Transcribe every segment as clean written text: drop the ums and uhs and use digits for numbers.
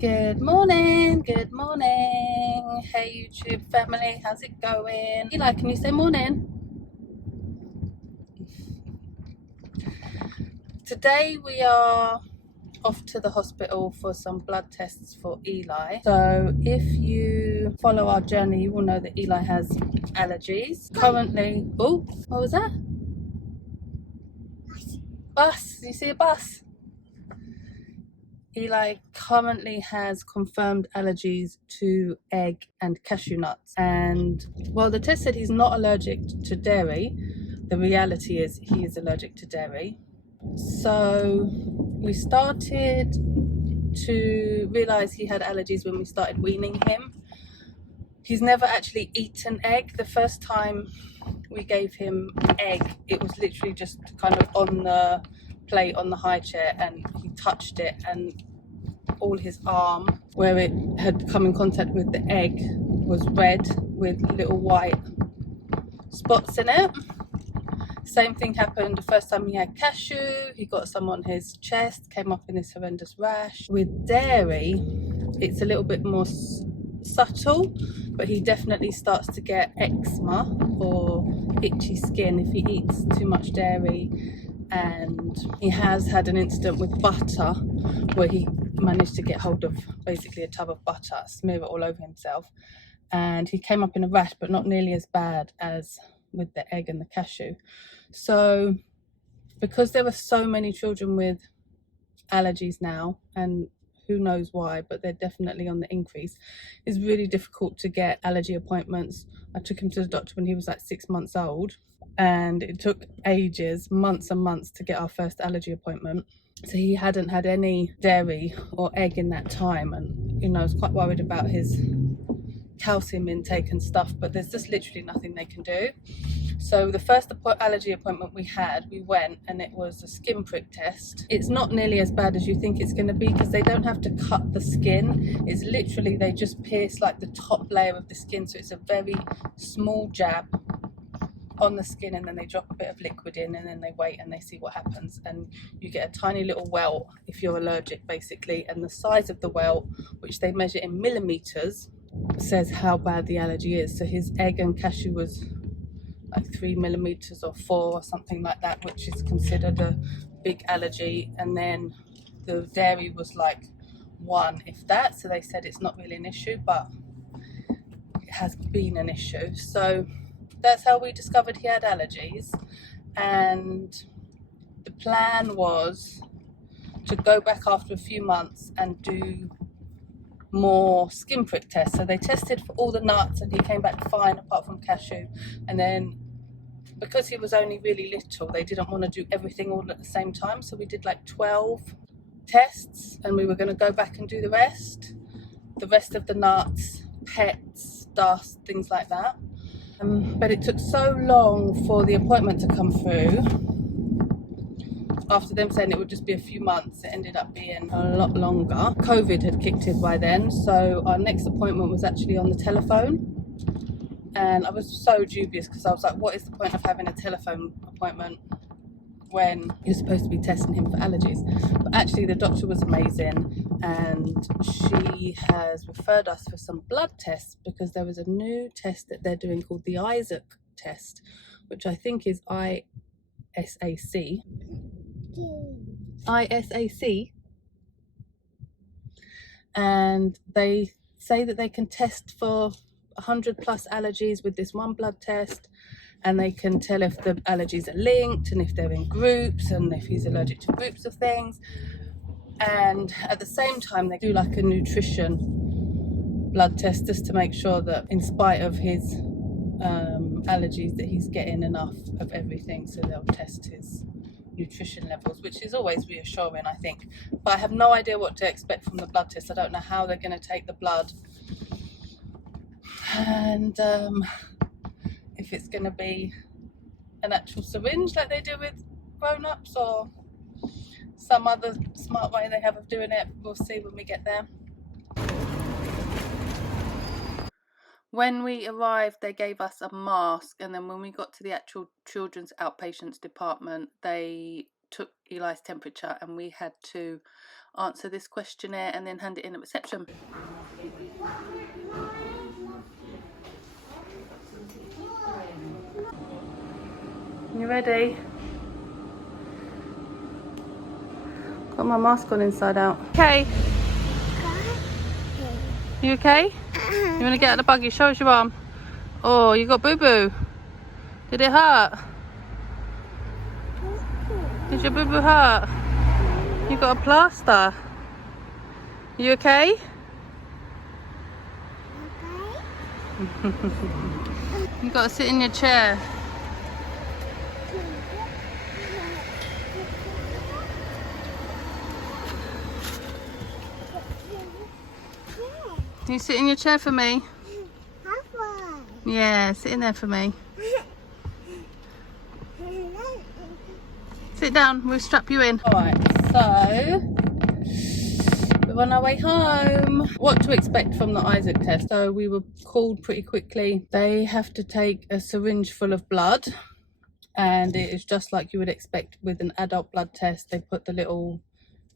Good morning, hey YouTube family, how's it going? Eli, can you say morning? Today we are off to the hospital for some blood tests for Eli. So if you follow our journey, you will know that Eli has allergies. Currently, oh, what was that? Bus, you see a bus? Eli currently has confirmed allergies to egg and cashew nuts. And while the test said he's not allergic to dairy, the reality is he is allergic to dairy. So we started to realize he had allergies when we started weaning him. He's never actually eaten egg. The first time we gave him egg, it was literally just kind of on the plate on the high chair, and he touched it, and all his arm where it had come in contact with the egg was red with little white spots in it. Same thing happened the first time he had cashew. He got some on his chest, came up in this horrendous rash. With dairy, it's a little bit more subtle, but he definitely starts to get eczema or itchy skin if he eats too much dairy. And he has had an incident with butter where he managed to get hold of basically a tub of butter, smear it all over himself, and he came up in a rash, but not nearly as bad as with the egg and the cashew. So because there are so many children with allergies now, and who knows why, but they're definitely on the increase, it's really difficult to get allergy appointments. I took him to the doctor when he was like 6 months old, and it took ages, months and months, to get our first allergy appointment. So he hadn't had any dairy or egg in that time, and I was quite worried about his calcium intake and stuff, but there's just literally nothing they can do. So the first allergy appointment we had, we went, and it was a skin prick test. It's not nearly as bad as you think it's going to be, because they don't have to cut the skin. It's literally, they just pierce like the top layer of the skin, so it's a very small jab on the skin, and then they drop a bit of liquid in, and then they wait and they see what happens, and you get a tiny little welt if you're allergic basically, and the size of the welt, which they measure in millimeters, says how bad the allergy is. So his egg and cashew was like 3 millimeters or 4 or something like that, which is considered a big allergy, and then the dairy was like 1, if that. So they said it's not really an issue, but it has been an issue. So that's how we discovered he had allergies, and the plan was to go back after a few months and do more skin prick tests. So they tested for all the nuts, and he came back fine apart from cashew. And then because he was only really little, they didn't want to do everything all at the same time, so we did like 12 tests, and we were going to go back and do the rest of the nuts, pets, dust, things like that. But it took so long for the appointment to come through. After them saying it would just be a few months, it ended up being a lot longer. COVID had kicked in by then, so our next appointment was actually on the telephone. And I was so dubious, because I was like, what is the point of having a telephone appointment when you're supposed to be testing him for allergies? But actually the doctor was amazing, and she has referred us for some blood tests, because there was a new test that they're doing called the Isac test, which I think is ISAC. And they say that they can test for 100 plus allergies with this one blood test, and they can tell if the allergies are linked, and if they're in groups, and if he's allergic to groups of things. And at the same time, they do like a nutrition blood test, just to make sure that in spite of his allergies, that he's getting enough of everything. So they'll test his nutrition levels, which is always reassuring, I think. But I have no idea what to expect from the blood test. I don't know how they're going to take the blood, and if it's going to be an actual syringe like they do with grown-ups, or some other smart way they have of doing it. We'll see when we get there. When we arrived, they gave us a mask, and then when we got to the actual children's outpatients department, they took Eli's temperature, and we had to answer this questionnaire and then hand it in at reception. You ready? Got my mask on inside out. Okay. You okay? You want to get out of the buggy? Show us your arm. Oh, you got boo-boo. Did it hurt? Did your boo-boo hurt? You got a plaster. You okay? You got to sit in your chair. Can you sit in your chair for me? Yeah, sit in there for me. Sit down, we'll strap you in. Alright, so we're on our way home. What to expect from the Isac test. So we were called pretty quickly. They have to take a syringe full of blood, and it is just like you would expect with an adult blood test. They put the little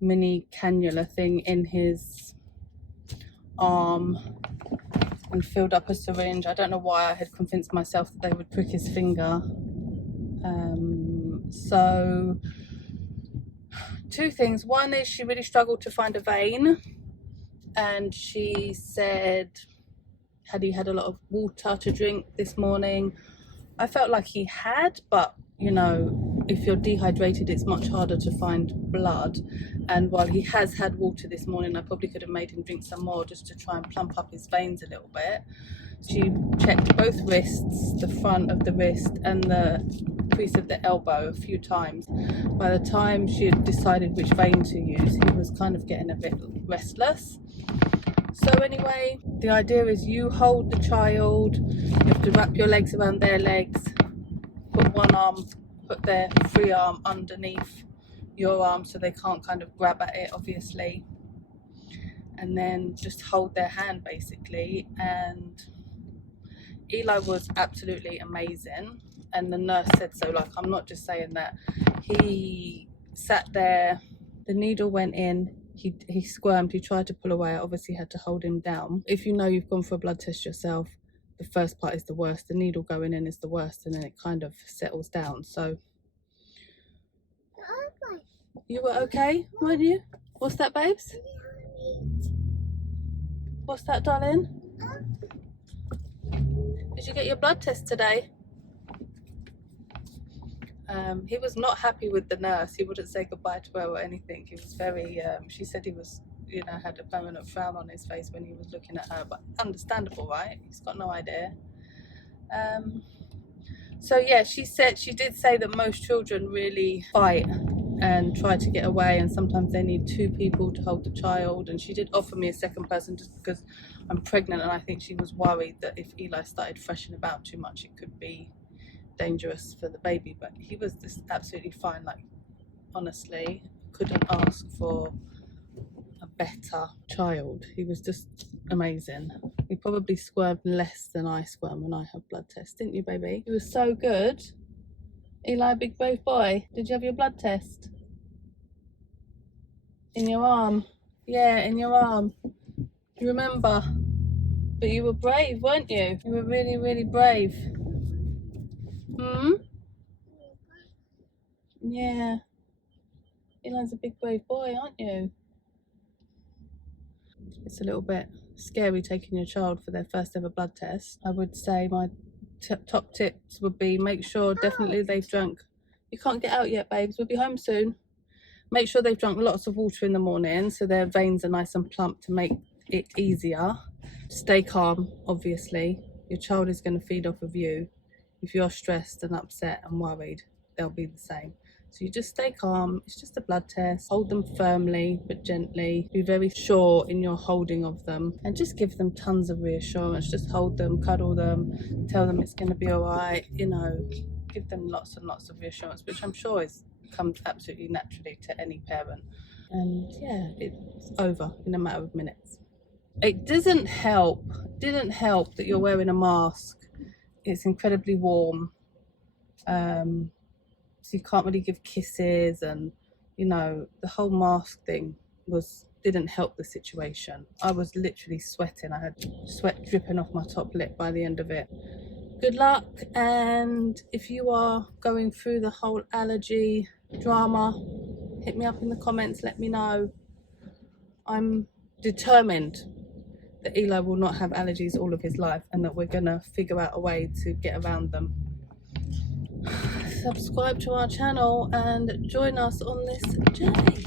mini cannula thing in his arm and filled up a syringe. I don't know why I had convinced myself that they would prick his finger. So two things. One is she really struggled to find a vein, and she said had he had a lot of water to drink this morning. I felt like he had, but you know, if you're dehydrated it's much harder to find blood, and while he has had water this morning, I probably could have made him drink some more just to try and plump up his veins a little bit. She checked both wrists, the front of the wrist and the crease of the elbow a few times. By the time she had decided which vein to use, he was kind of getting a bit restless. So anyway, the idea is you hold the child, you have to wrap your legs around their legs, put one arm, put their free arm underneath your arm so they can't kind of grab at it, obviously, and then just hold their hand basically. And Eli was absolutely amazing, and the nurse said so. Like, I'm not just saying that. He sat there, the needle went in, he squirmed, he tried to pull away. I obviously had to hold him down. If you know you've gone for a blood test yourself, the first part is the worst. The needle going in is the worst, and then it kind of settles down. So you were okay, weren't you? What's that, babes? What's that, darling? Did you get your blood test today? He was not happy with the nurse. He wouldn't say goodbye to her or anything. He was very, she said he was, you know, had a permanent frown on his face when he was looking at her, but understandable, right? He's got no idea. So yeah, she did say that most children really fight and try to get away, and sometimes they need two people to hold the child. And she did offer me a second person just because I'm pregnant, and I think she was worried that if Eli started thrashing about too much, it could be dangerous for the baby. But he was just absolutely fine. Like, honestly, couldn't ask for a better child. He was just amazing. He probably squirmed less than I squirm when I have blood tests, didn't you, baby? He was so good. Eli, big brave boy. Did you have your blood test? In your arm? Yeah, in your arm. You remember? But you were brave, weren't you? You were really, really brave. Yeah. Eli's a big brave boy, aren't you? It's a little bit scary taking your child for their first ever blood test. I would say my top tips would be make sure definitely they've drunk. You can't get out yet, babes. We'll be home soon. Make sure they've drunk lots of water in the morning so their veins are nice and plump to make it easier. Stay calm, obviously. Your child is going to feed off of you. If you're stressed and upset and worried, they'll be the same. So you just stay calm. It's just a blood test. Hold them firmly but gently. Be very sure in your holding of them, and just give them tons of reassurance. Just hold them, cuddle them, tell them it's going to be all right. You know, give them lots and lots of reassurance, which I'm sure comes absolutely naturally to any parent. And yeah, it's over in a matter of minutes. It didn't help that you're wearing a mask. It's incredibly warm. So you can't really give kisses, and you know, the whole mask thing didn't help the situation. I was literally sweating. I had sweat dripping off my top lip by the end of it. Good luck, and if you are going through the whole allergy drama, hit me up in the comments, let me know. I'm determined that Eli will not have allergies all of his life, and that we're gonna figure out a way to get around them. Subscribe to our channel and join us on this journey.